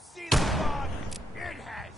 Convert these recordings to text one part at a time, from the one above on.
see the fog? It has.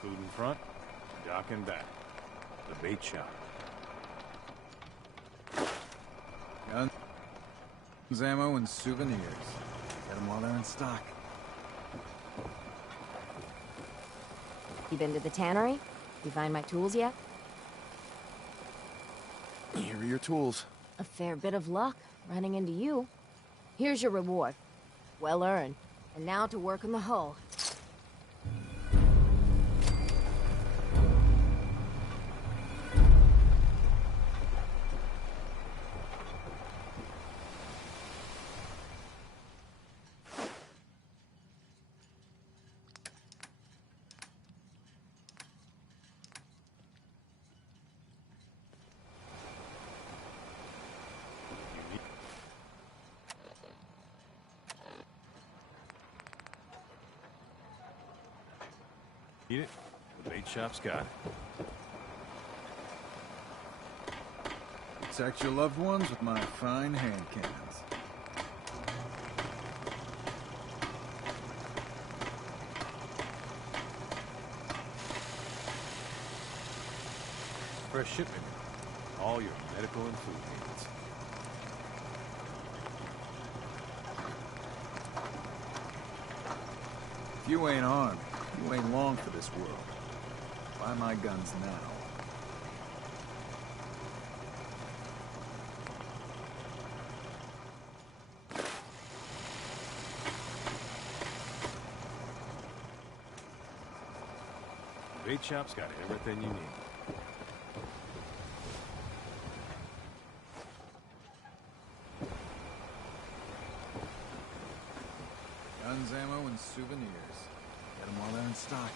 Food in front, dock in back. The bait shop. Guns, ammo, and souvenirs. Get them while they're in stock. You been to the tannery? You find my tools yet? Here are your tools. A fair bit of luck running into you. Here's your reward. Well earned. And now to work on the hull. Eat it? The bait shop's got it. Protect your loved ones with my fine hand cannons. Fresh shipment. All your medical and food needs. If you ain't armed, you ain't long for this world. Buy my guns now. The bait shop's got everything you need. Guns, ammo, and souvenirs. Get them while they're in stock.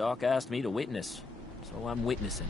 Doc asked me to witness, so I'm witnessing.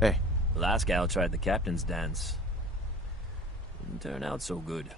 Hey. The last gal tried the captain's dance. Didn't turn out so good.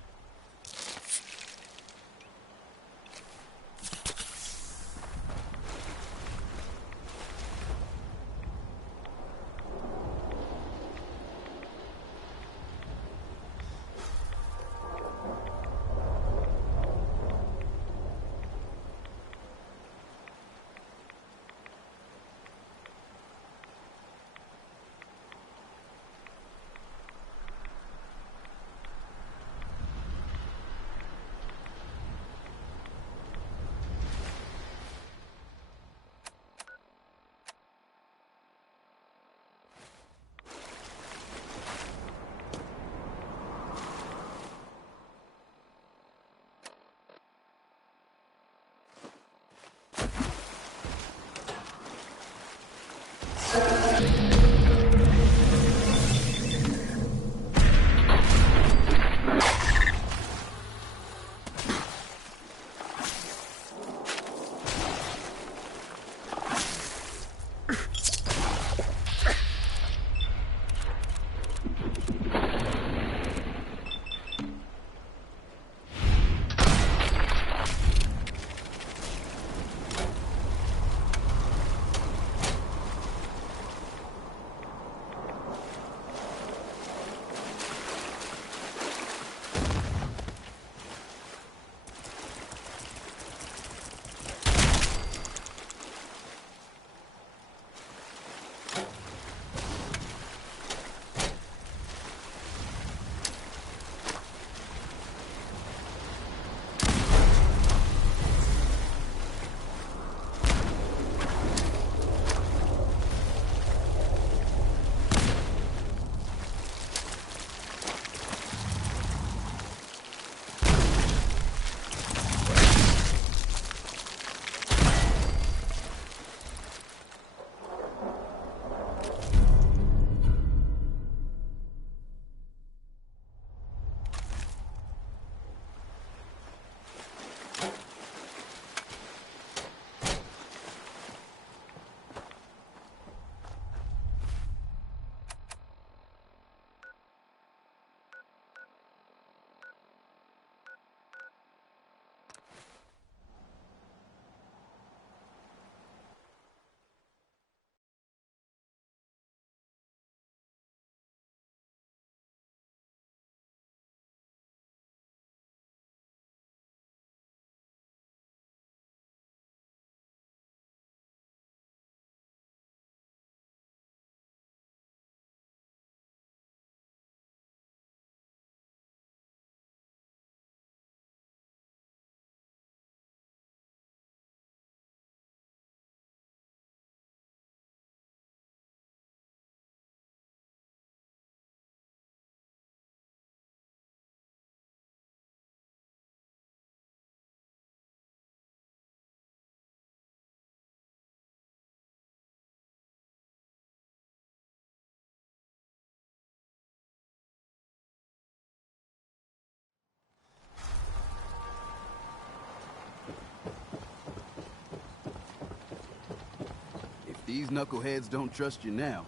these knuckleheads don't trust you now,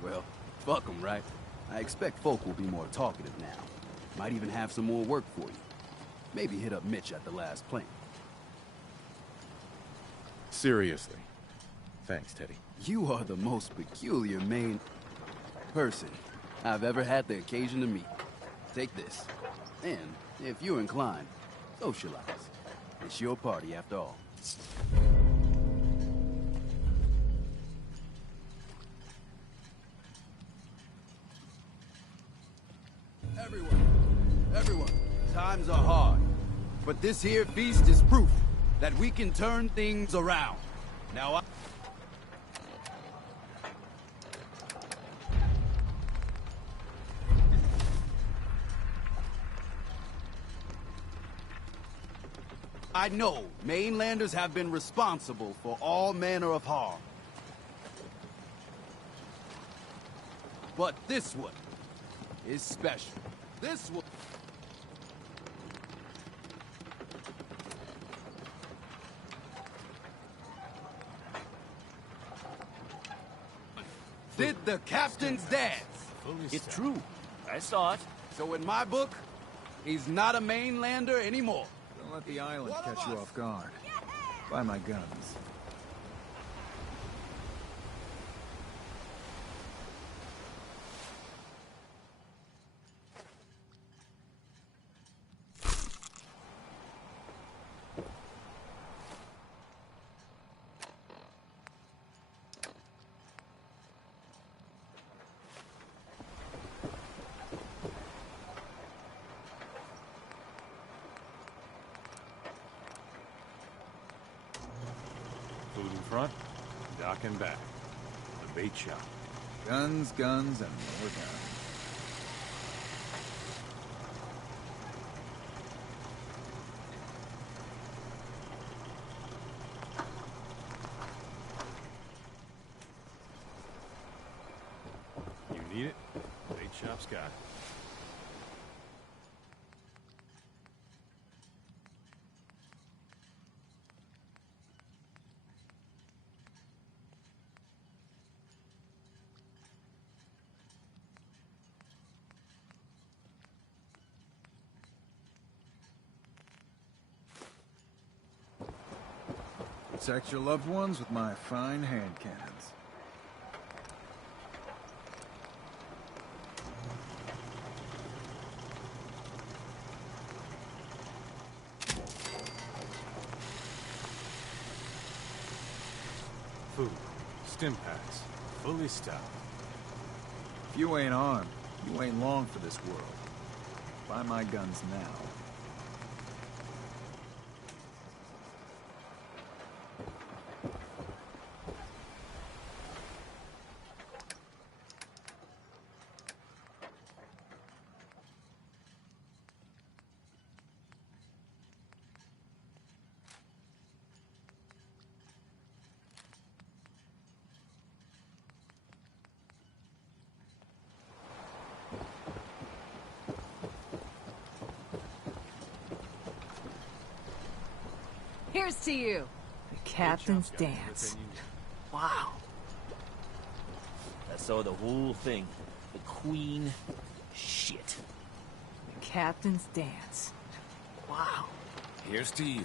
well, fuck them, right? I expect folk will be more talkative now. Might even have some more work for you. Maybe hit up Mitch at the last plane. Seriously. Thanks, Teddy. You are the most peculiar main person I've ever had the occasion to meet. Take this. And, if you're inclined, socialize. It's your party after all. Everyone, times are hard. But this here feast is proof that we can turn things around. Now I know mainlanders have been responsible for all manner of harm. But this one is special. This one... did the captain's dance. It's true. I saw it. So in my book, he's not a mainlander anymore. Don't let the island catch you off guard. Buy my guns. Food in front, dock and back. The bait shop. Guns, guns, and more guns. You need it? Bait shop's got it. Protect your loved ones with my fine hand cannons. Food, stim packs, fully stocked. If you ain't armed, you ain't long for this world. Buy my guns now. Here's to you. The captain's dance. Wow. I saw the whole thing. The Queen. Shit. The captain's dance. Wow. Here's to you.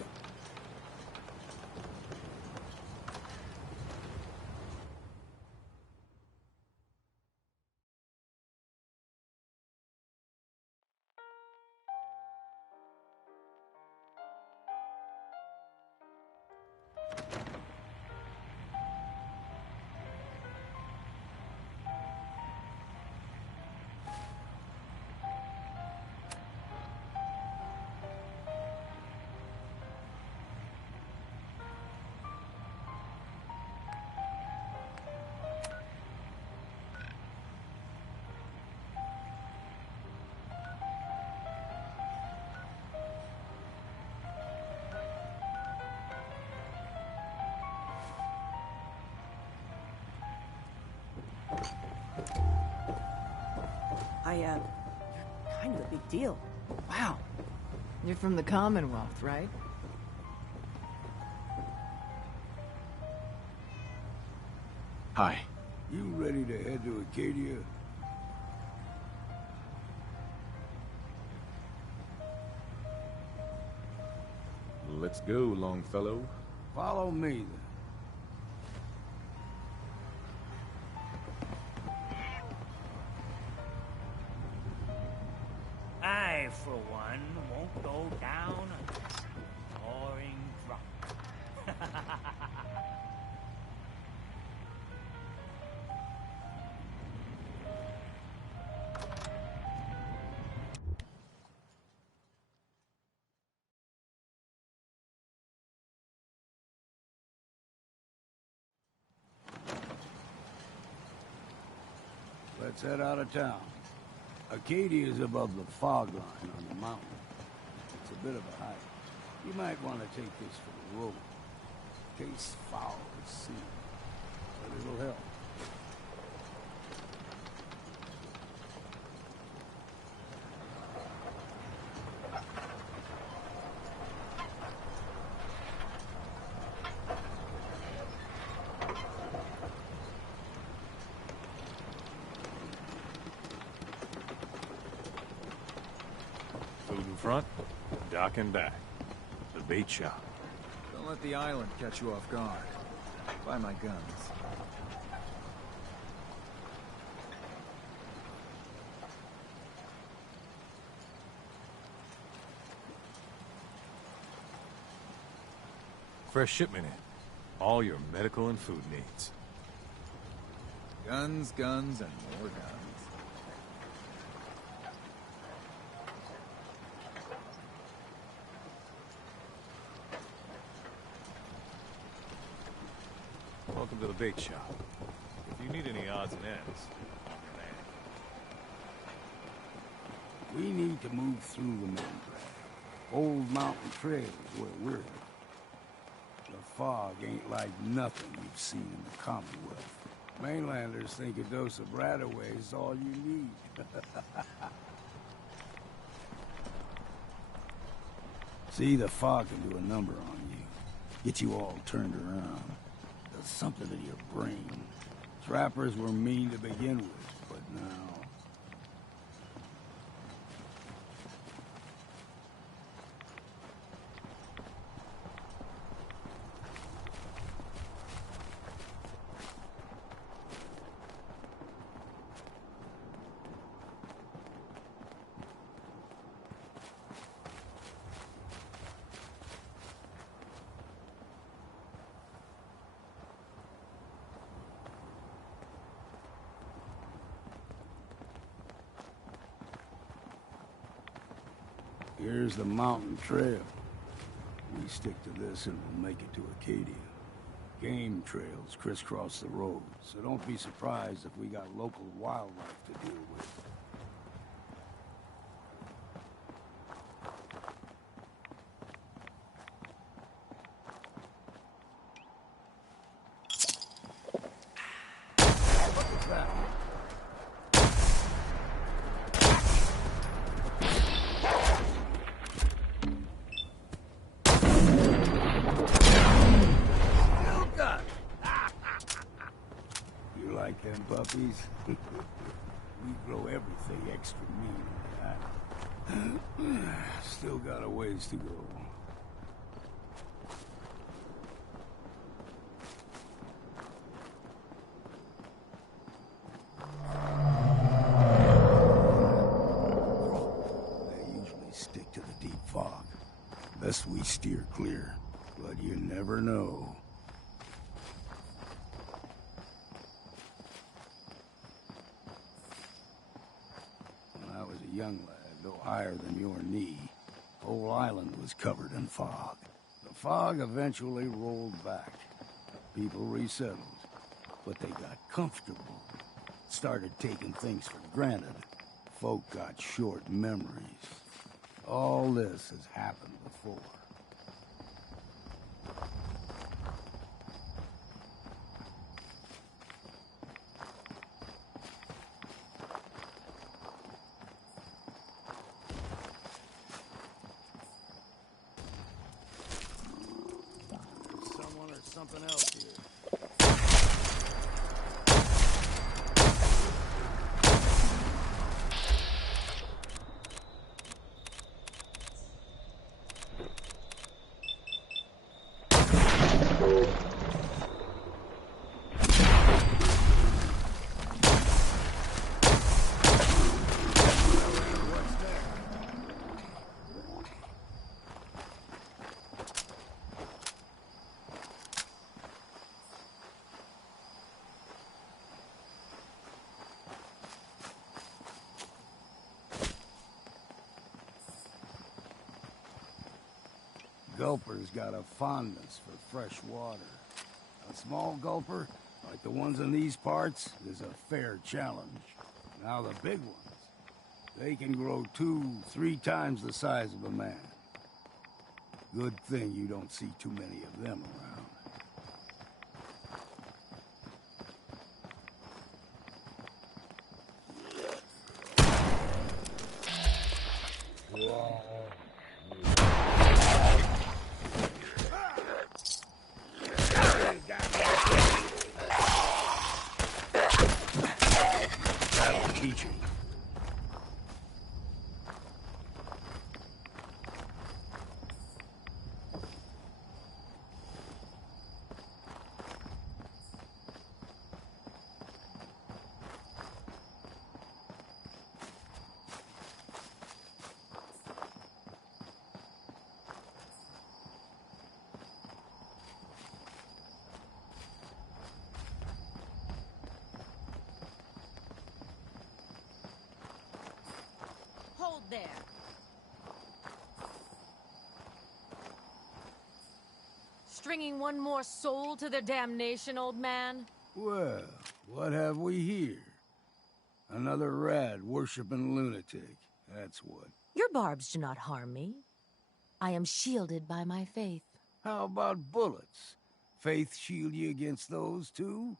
You're kind of a big deal. Wow. You're from the Commonwealth, right? Hi. You ready to head to Acadia? Let's go, Longfellow. Follow me, then. I, for one, won't go down a roaring drop. Let's head out of town. Acadia is above the fog line on the mountain. It's a bit of a hike. You might want to take this for the road. In case foul is seen. But it'll help. Food in front, dock in back. The bait shop. Don't let the island catch you off guard. Buy my guns. Fresh shipment in. All your medical and food needs. Guns, guns, and more guns. Welcome to the bait shop. If you need any odds and ends, I'm your man. We need to move through the main drag. Old Mountain Trail is where we're at. The fog ain't like nothing you've seen in the Commonwealth. Mainlanders think a dose of Radaway is all you need. See, the fog can do a number on you. Get you all turned around. Does something to your brain. Trappers were mean to begin with, but now... Here's the mountain trail. We stick to this and we'll make it to Acadia. Game trails crisscross the road, so don't be surprised if we got local wildlife to deal with. What was that? Them puppies. We grow everything extra mean. Still got a ways to go. They usually stick to the deep fog. Best we steer clear, but you never know. Young lad, no higher than your knee. Whole island was covered in fog. The fog eventually rolled back. People resettled, but they got comfortable. Started taking things for granted. Folk got short memories. All this has happened before. Something else here. Gulper's got a fondness for fresh water. A small gulper, like the ones in these parts, is a fair challenge. Now the big ones, they can grow 2-3 times the size of a man. Good thing you don't see too many of them around. That'll teach you. Hold there. Stringing one more soul to their damnation, old man? Well, what have we here? Another rad-worshipping lunatic, that's what. Your barbs do not harm me. I am shielded by my faith. How about bullets? Faith shield you against those, too?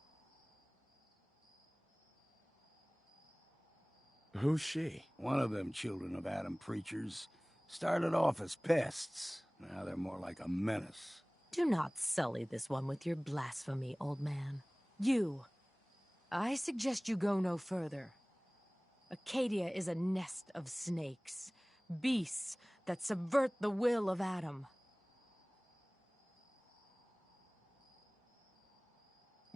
Who's she? One of them children of Adam preachers started off as pests. Now they're more like a menace. Do not sully this one with your blasphemy, old man. I suggest you go no further. Acadia is a nest of snakes, beasts that subvert the will of Adam.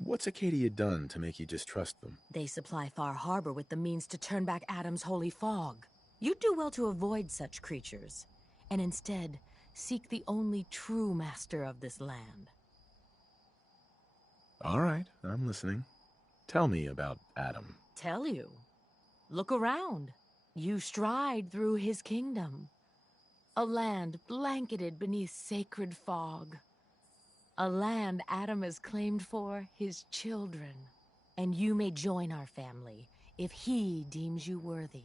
What's Acadia done to make you distrust them? They supply Far Harbor with the means to turn back Adam's holy fog. You'd do well to avoid such creatures, and instead seek the only true master of this land. All right, I'm listening. Tell me about Adam. Tell you. Look around. You stride through his kingdom. A land blanketed beneath sacred fog. A land Adam has claimed for his children. And you may join our family if he deems you worthy.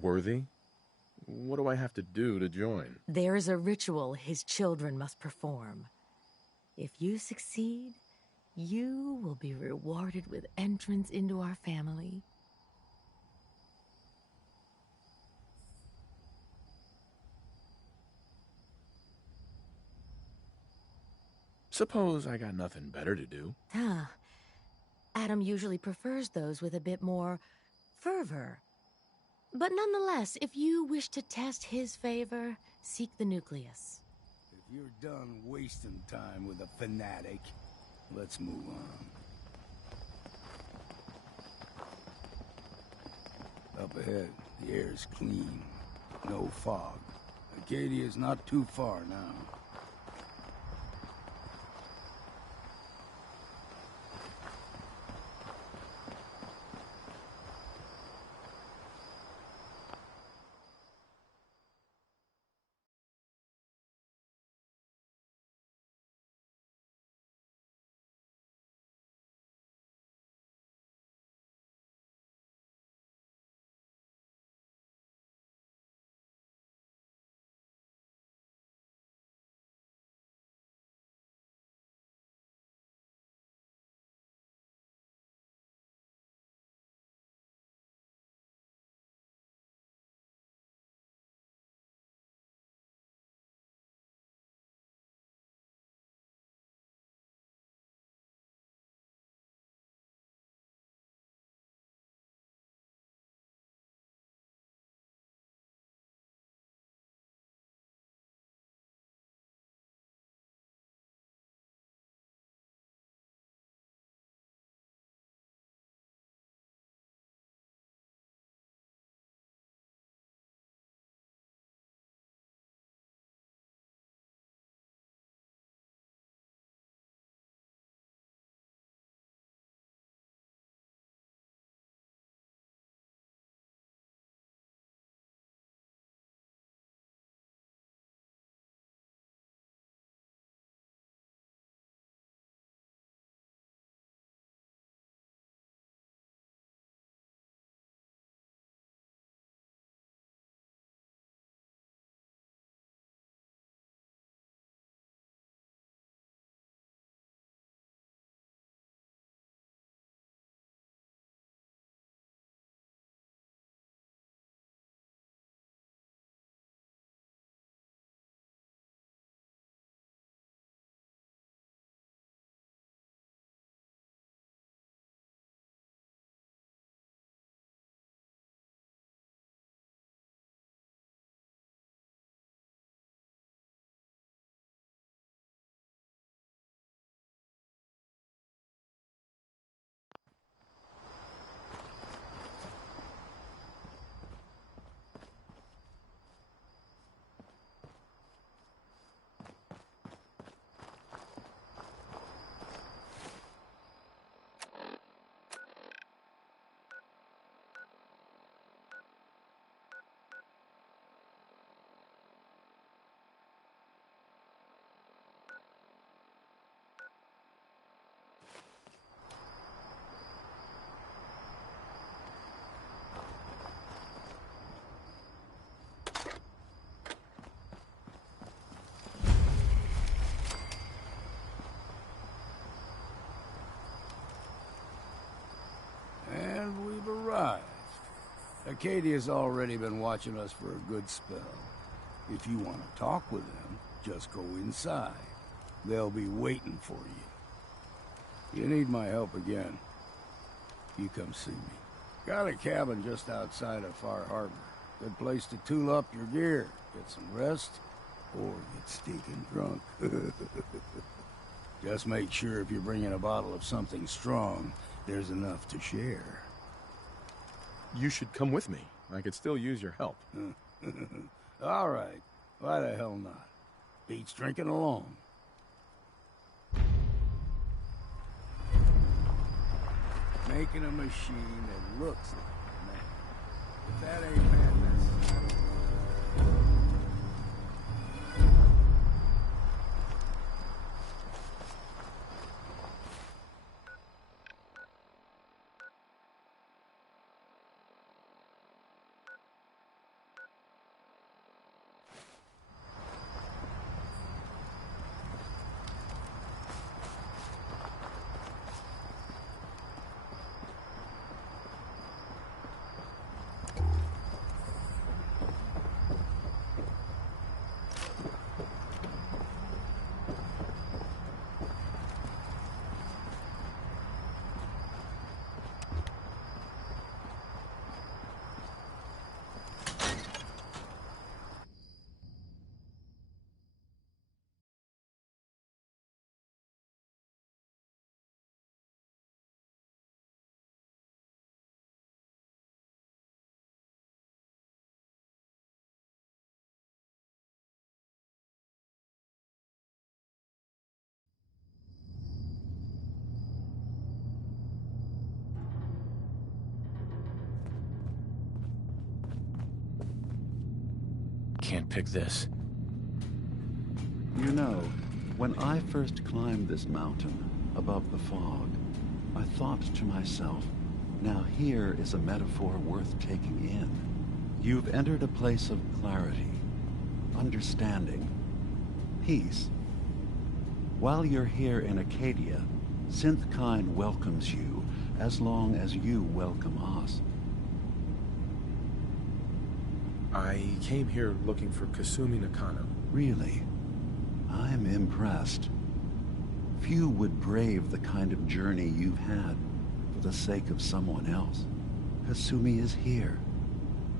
Worthy? What do I have to do to join? There is a ritual his children must perform. If you succeed, you will be rewarded with entrance into our family. Suppose I got nothing better to do. Adam usually prefers those with a bit more fervor. But nonetheless, if you wish to test his favor, seek the nucleus. If you're done wasting time with a fanatic, let's move on. Up ahead, the air's clean. No fog. Acadia's not too far now. Acadia's already been watching us for a good spell. If you want to talk with them, just go inside. They'll be waiting for you. You need my help again, you come see me. Got a cabin just outside of Far Harbor. Good place to tool up your gear, get some rest, or get stinking drunk. Just make sure if you're bringing a bottle of something strong, there's enough to share. You should come with me. I could still use your help. All right. Why the hell not? Beats drinking alone. Making a machine that looks like a man. But that ain't madness. Can't pick this. You know, when I first climbed this mountain above the fog, I thought to myself, now here is a metaphor worth taking in. You've entered a place of clarity, understanding, peace. While you're here in Acadia, Synthkind welcomes you as long as you welcome us. I came here looking for Kasumi Nakano. Really? I'm impressed. Few would brave the kind of journey you've had for the sake of someone else. Kasumi is here.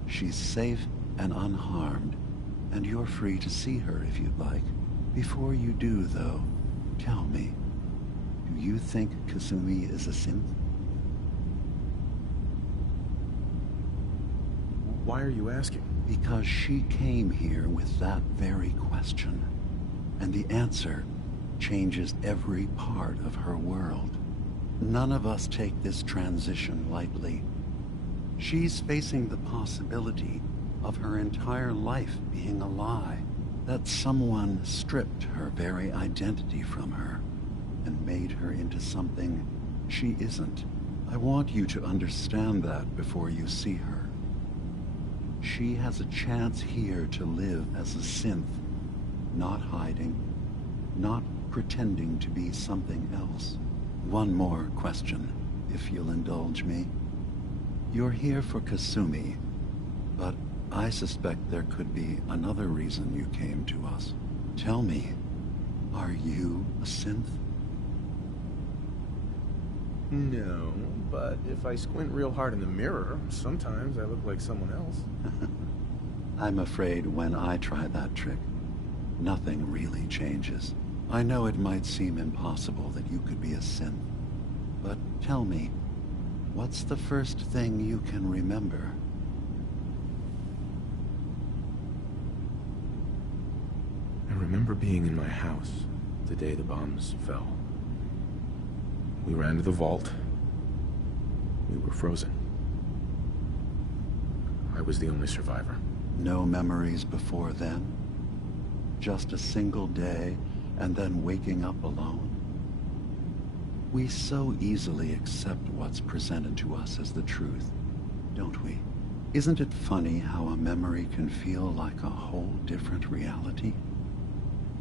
She's safe and unharmed, and you're free to see her if you'd like. Before you do, though, tell me, do you think Kasumi is a synth? Why are you asking? Because she came here with that very question, and the answer changes every part of her world. None of us take this transition lightly. She's facing the possibility of her entire life being a lie, that someone stripped her very identity from her and made her into something she isn't. I want you to understand that before you see her. She has a chance here to live as a synth, not hiding, not pretending to be something else. One more question, if you'll indulge me. You're here for Kasumi, but I suspect there could be another reason you came to us. Tell me, are you a synth? No, but if I squint real hard in the mirror, sometimes I look like someone else. I'm afraid when I try that trick, nothing really changes. I know it might seem impossible that you could be a synth, but tell me, what's the first thing you can remember? I remember being in my house the day the bombs fell. We ran to the vault. We were frozen. I was the only survivor. No memories before then? Just a single day, and then waking up alone? We so easily accept what's presented to us as the truth, don't we? Isn't it funny how a memory can feel like a whole different reality?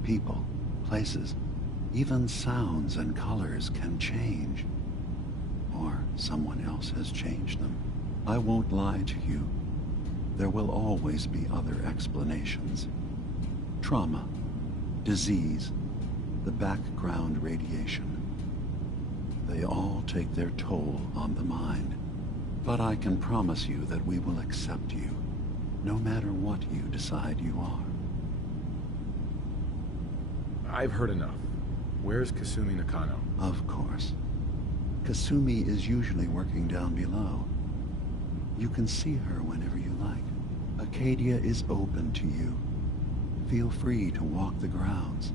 People, places, even sounds and colors can change. Or someone else has changed them. I won't lie to you. there will always be other explanations. Trauma, disease, the background radiation. They all take their toll on the mind. But I can promise you that we will accept you, no matter what you decide you are. I've heard enough. Where's Kasumi Nakano? Of course. Kasumi is usually working down below. You can see her whenever you like. Acadia is open to you. Feel free to walk the grounds.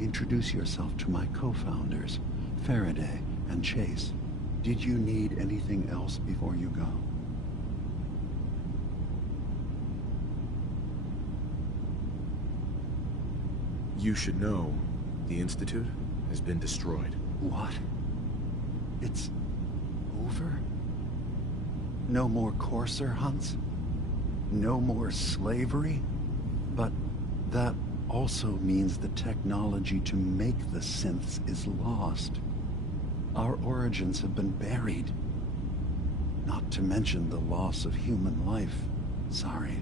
Introduce yourself to my co-founders, Faraday and Chase. Did you need anything else before you go? You should know, the Institute has been destroyed. What? It's over? No more courser hunts? No more slavery? But that also means the technology to make the synths is lost. Our origins have been buried. Not to mention the loss of human life. Sorry.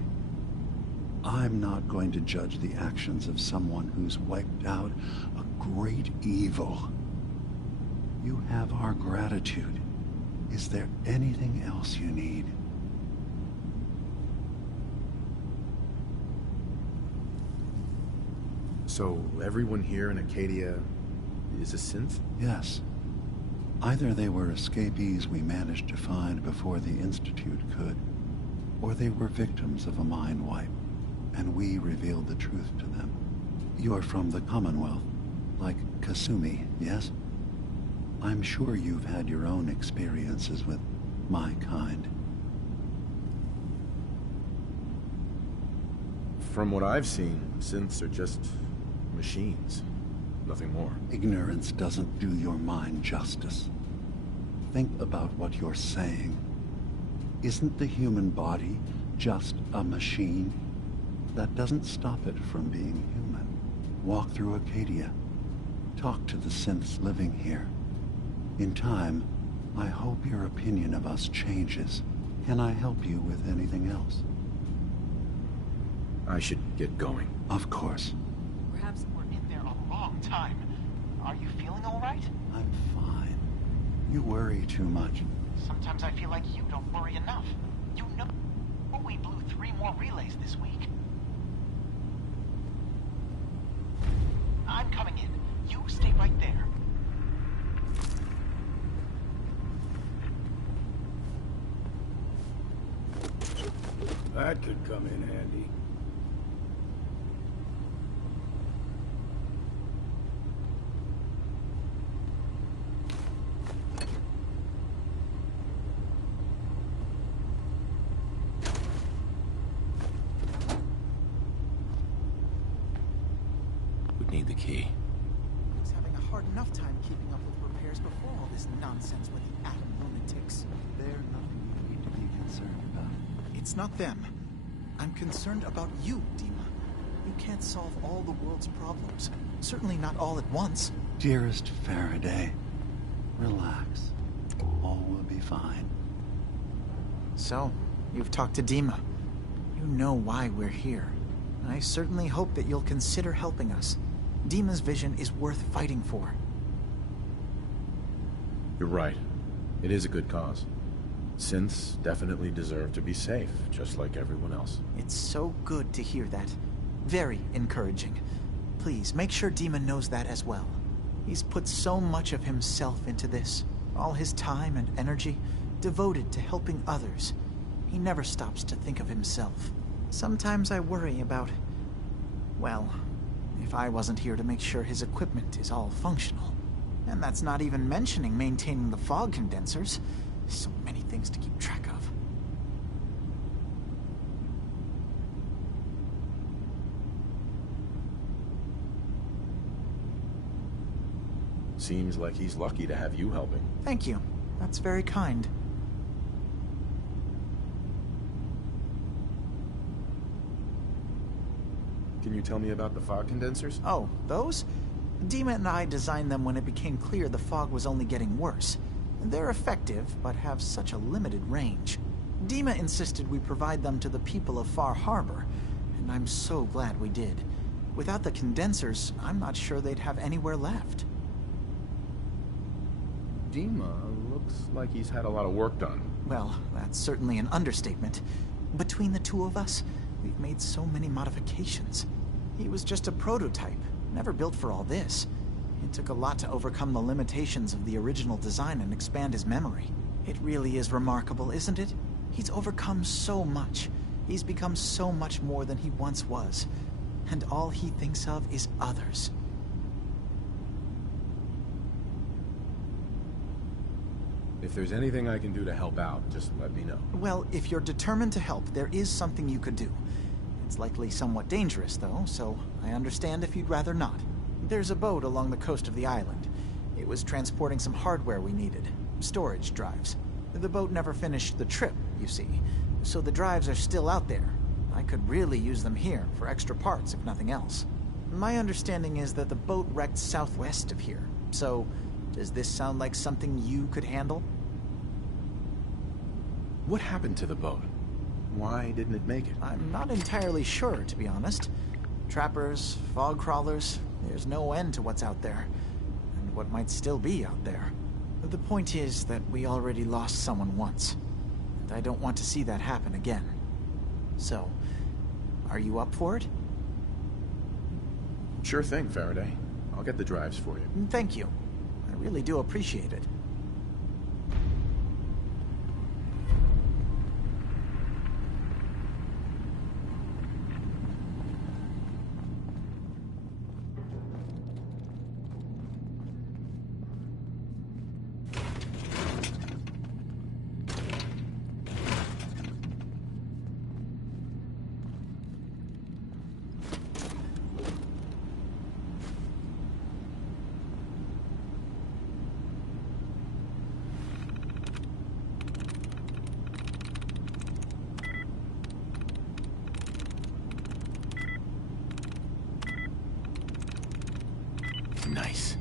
I'm not going to judge the actions of someone who's wiped out a great evil. You have our gratitude. Is there anything else you need? So everyone here in Acadia is a synth? Yes. Either they were escapees we managed to find before the Institute could, or they were victims of a mind wipe, and we revealed the truth to them. You're from the Commonwealth, like Kasumi, yes? I'm sure you've had your own experiences with my kind. From what I've seen, synths are just machines. Nothing more. Ignorance doesn't do your mind justice. Think about what you're saying. Isn't the human body just a machine? That doesn't stop it from being human. Walk through Acadia. Talk to the synths living here. In time, I hope your opinion of us changes. Can I help you with anything else? I should get going. Of course. Perhaps we're in there a long time. Are you feeling all right? I'm fine. You worry too much. Sometimes I feel like you don't worry enough. You know we blew 3 more relays this week. I'm coming in. You stay right there. That could come in handy. Would need the key. I was having a hard enough time keeping up with repairs before all this nonsense with the atom lunatics. They're nothing you need to be concerned about. It's not them. I'm concerned about you, Dima. You can't solve all the world's problems. Certainly not all at once. Dearest Faraday, relax. All will be fine. So, you've talked to Dima. You know why we're here. I certainly hope that you'll consider helping us. Dima's vision is worth fighting for. You're right. It is a good cause. Synths definitely deserve to be safe, just like everyone else. It's so good to hear that. Very encouraging. Please, make sure Dima knows that as well. He's put so much of himself into this. All his time and energy devoted to helping others. He never stops to think of himself. Sometimes I worry about... well, if I wasn't here to make sure his equipment is all functional. And that's not even mentioning maintaining the fog condensers. So many things to keep track of. Seems like he's lucky to have you helping. Thank you. That's very kind. Can you tell me about the fog condensers? Oh, those? Dima and I designed them when it became clear the fog was only getting worse. They're effective, but have such a limited range. Dima insisted we provide them to the people of Far Harbor, and I'm so glad we did. Without the condensers, I'm not sure they'd have anywhere left. Dima looks like he's had a lot of work done. Well, that's certainly an understatement. Between the two of us, we've made so many modifications. He was just a prototype, never built for all this. It took a lot to overcome the limitations of the original design and expand his memory. It really is remarkable, isn't it? He's overcome so much. He's become so much more than he once was. And all he thinks of is others. If there's anything I can do to help out, just let me know. Well, if you're determined to help, there is something you could do. It's likely somewhat dangerous, though, so I understand if you'd rather not. There's a boat along the coast of the island. It was transporting some hardware we needed. Storage drives. The boat never finished the trip, you see, so the drives are still out there. I could really use them here for extra parts, if nothing else. My understanding is that the boat wrecked southwest of here, so does this sound like something you could handle? What happened to the boat? Why didn't it make it? I'm not entirely sure, to be honest. Trappers, fog crawlers, there's no end to what's out there, and what might still be out there. The point is that we already lost someone once, and I don't want to see that happen again. So, are you up for it? Sure thing, Faraday. I'll get the drives for you. Thank you. I really do appreciate it. Nice.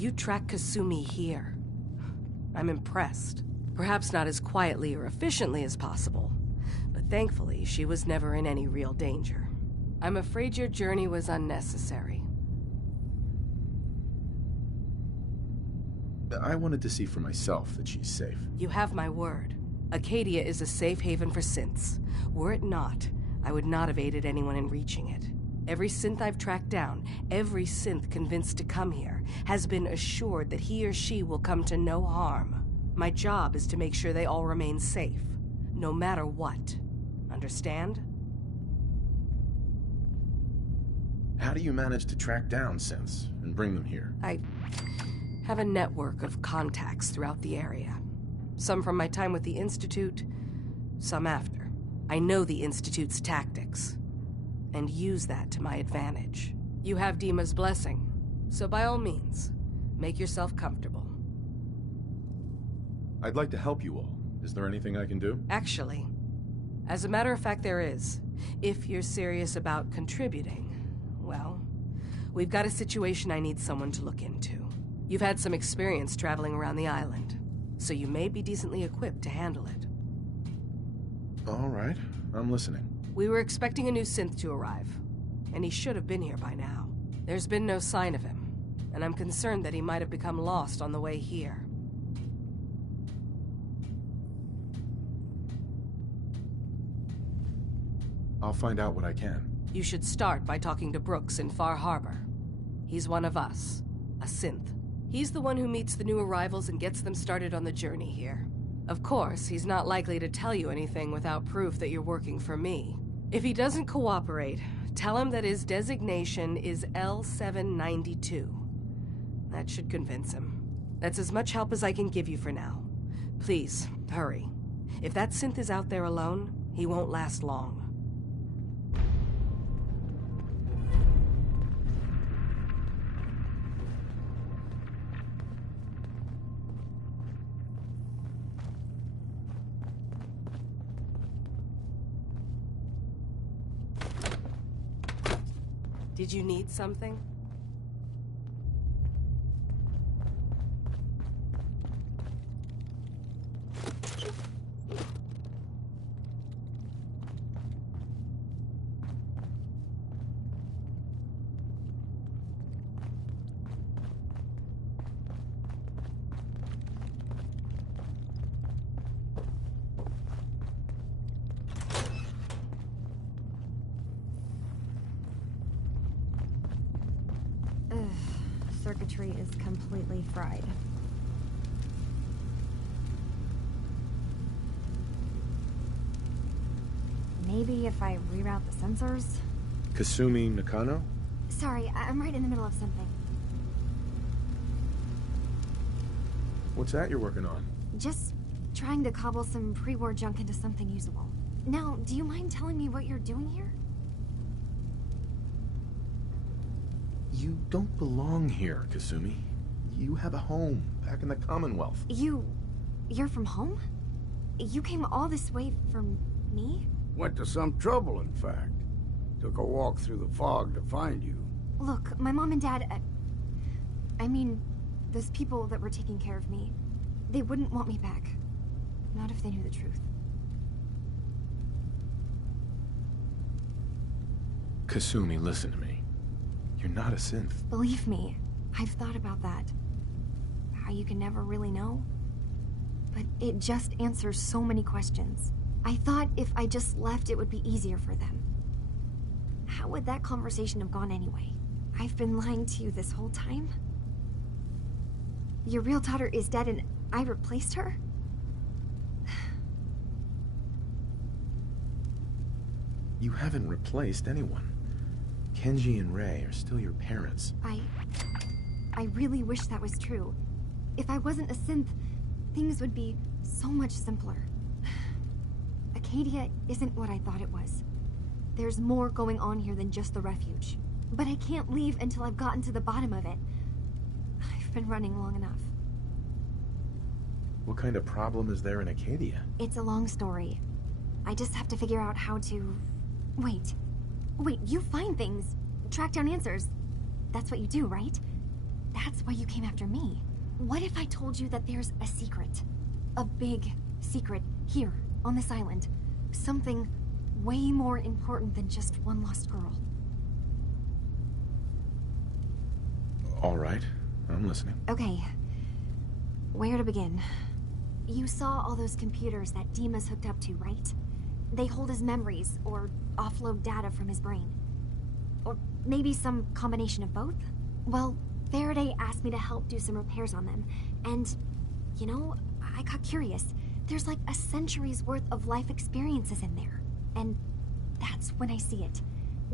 You track Kasumi here. I'm impressed. Perhaps not as quietly or efficiently as possible, but thankfully she was never in any real danger. I'm afraid your journey was unnecessary. I wanted to see for myself that she's safe. You have my word. Acadia is a safe haven for synths. Were it not, I would not have aided anyone in reaching it. Every synth I've tracked down, every synth convinced to come here, has been assured that he or she will come to no harm. My job is to make sure they all remain safe, no matter what. Understand? How do you manage to track down synths and bring them here? I have a network of contacts throughout the area. Some from my time with the Institute, some after. I know the Institute's tactics, and use that to my advantage. You have Dima's blessing, so by all means, make yourself comfortable. I'd like to help you all. Is there anything I can do? Actually, as a matter of fact, there is. If you're serious about contributing, well, we've got a situation I need someone to look into. You've had some experience traveling around the island, so you may be decently equipped to handle it. All right, I'm listening. We were expecting a new synth to arrive, and he should have been here by now. There's been no sign of him, and I'm concerned that he might have become lost on the way here. I'll find out what I can. You should start by talking to Brooks in Far Harbor. He's one of us. A synth. He's the one who meets the new arrivals and gets them started on the journey here. Of course, he's not likely to tell you anything without proof that you're working for me. If he doesn't cooperate, tell him that his designation is L792. That should convince him. That's as much help as I can give you for now. Please, hurry. If that synth is out there alone, he won't last long. Did you need something? Circuitry is completely fried. Maybe if I reroute the sensors? Kasumi Nakano? Sorry, I'm right in the middle of something. What's that you're working on? Just trying to cobble some pre-war junk into something usable. Now, do you mind telling me what you're doing here? You don't belong here, Kasumi. You have a home back in the Commonwealth. You're from home? You came all this way for me? Went to some trouble, in fact. Took a walk through the fog to find you. Look, my mom and dad... I mean, those people that were taking care of me, they wouldn't want me back. Not if they knew the truth. Kasumi, listen to me. You're not a synth. Believe me, I've thought about that. How you can never really know. But it just answers so many questions. I thought if I just left, it would be easier for them. How would that conversation have gone anyway? I've been lying to you this whole time? Your real daughter is dead and I replaced her? You haven't replaced anyone. Kenji and Rei are still your parents. I really wish that was true. If I wasn't a synth, things would be so much simpler. Acadia isn't what I thought it was. There's more going on here than just the refuge. But I can't leave until I've gotten to the bottom of it. I've been running long enough. What kind of problem is there in Acadia? It's a long story. I just have to figure out how to... Wait, you find things, track down answers. That's what you do, right? That's why you came after me. What if I told you that there's a secret? A big secret here, on this island. Something way more important than just one lost girl. All right, I'm listening. Okay, where to begin? You saw all those computers that Dima's hooked up to, right? They hold his memories, or offload data from his brain. Or maybe some combination of both? Well, Faraday asked me to help do some repairs on them, and, you know, I got curious. There's like a century's worth of life experiences in there. And that's when I see it.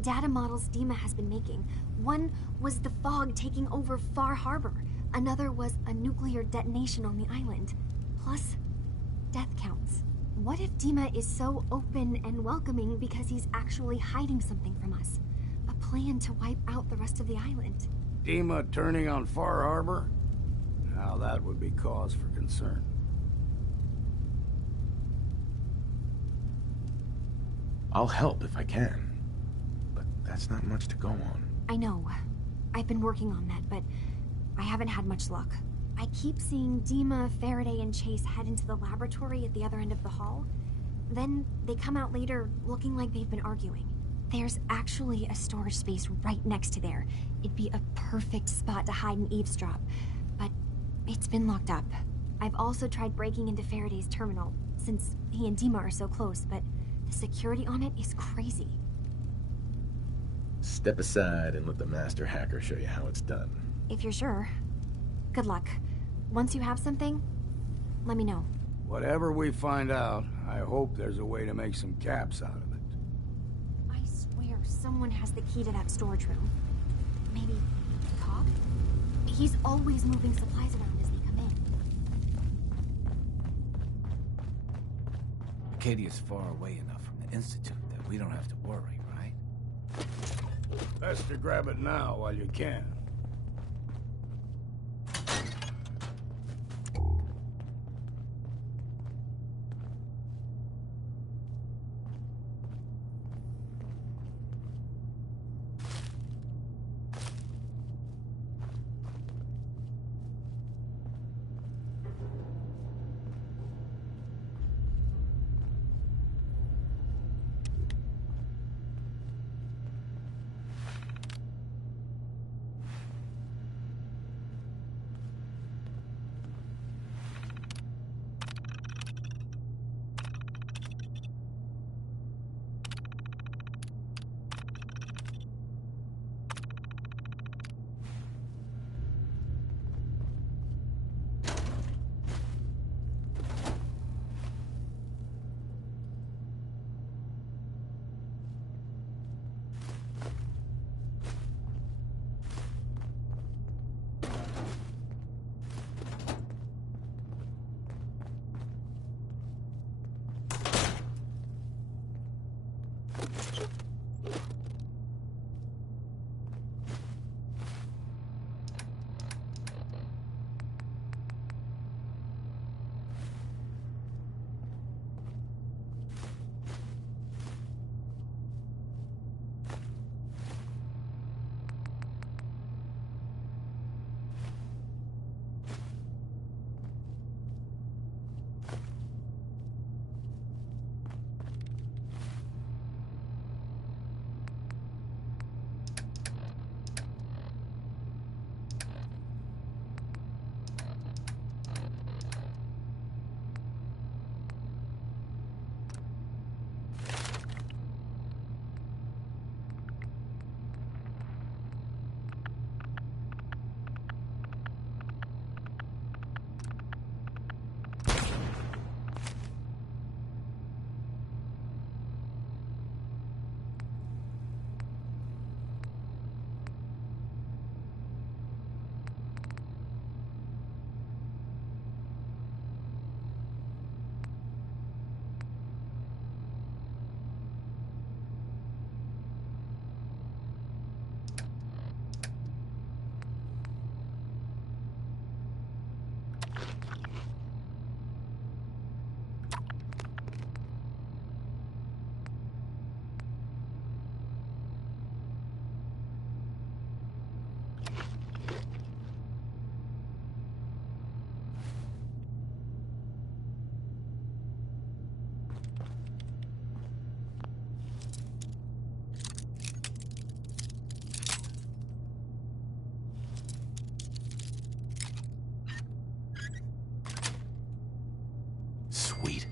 Data models Dima has been making. One was the fog taking over Far Harbor. Another was a nuclear detonation on the island. Plus, death counts. What if Dima is so open and welcoming because he's actually hiding something from us? A plan to wipe out the rest of the island. Dima turning on Far Harbor? Now that would be cause for concern. I'll help if I can. But that's not much to go on. I know. I've been working on that, but I haven't had much luck. I keep seeing Dima, Faraday, and Chase head into the laboratory at the other end of the hall. Then they come out later looking like they've been arguing. There's actually a storage space right next to there. It'd be a perfect spot to hide and eavesdrop, but it's been locked up. I've also tried breaking into Faraday's terminal, since he and Dima are so close, but the security on it is crazy. Step aside and let the master hacker show you how it's done. If you're sure. Good luck. Once you have something, let me know. Whatever we find out, I hope there's a way to make some caps out of it. I swear someone has the key to that storage room. Maybe Cobb? He's always moving supplies around as they come in. Acadia's far away enough from the Institute that we don't have to worry, right? Best to grab it now while you can. Sweet.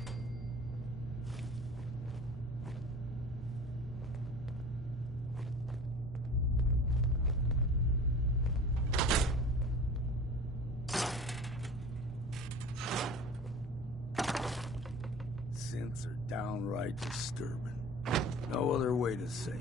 Synths are downright disturbing. No other way to say it.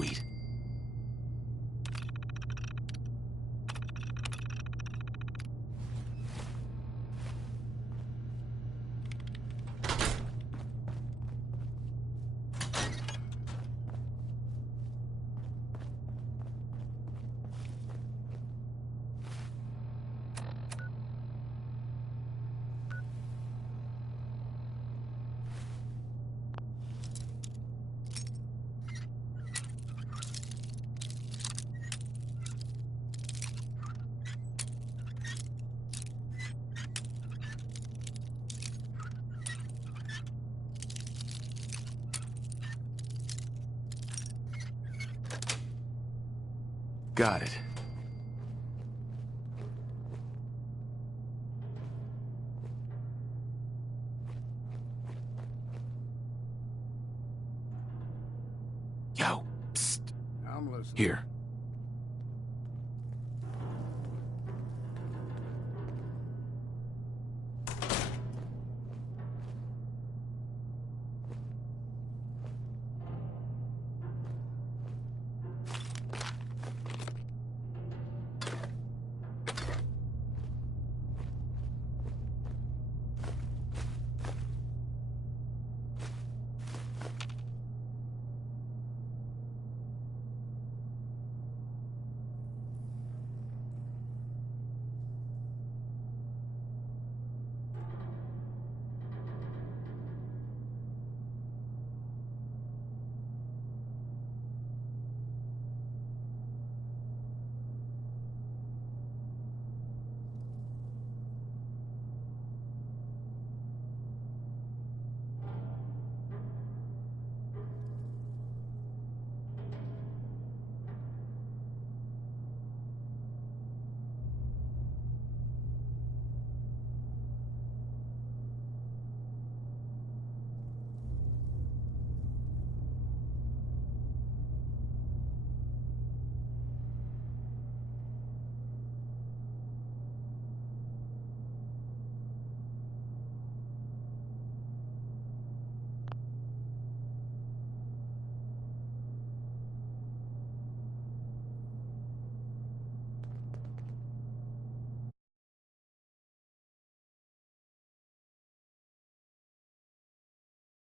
Sweet. Got it. Yo, psst. I'm listening. Here.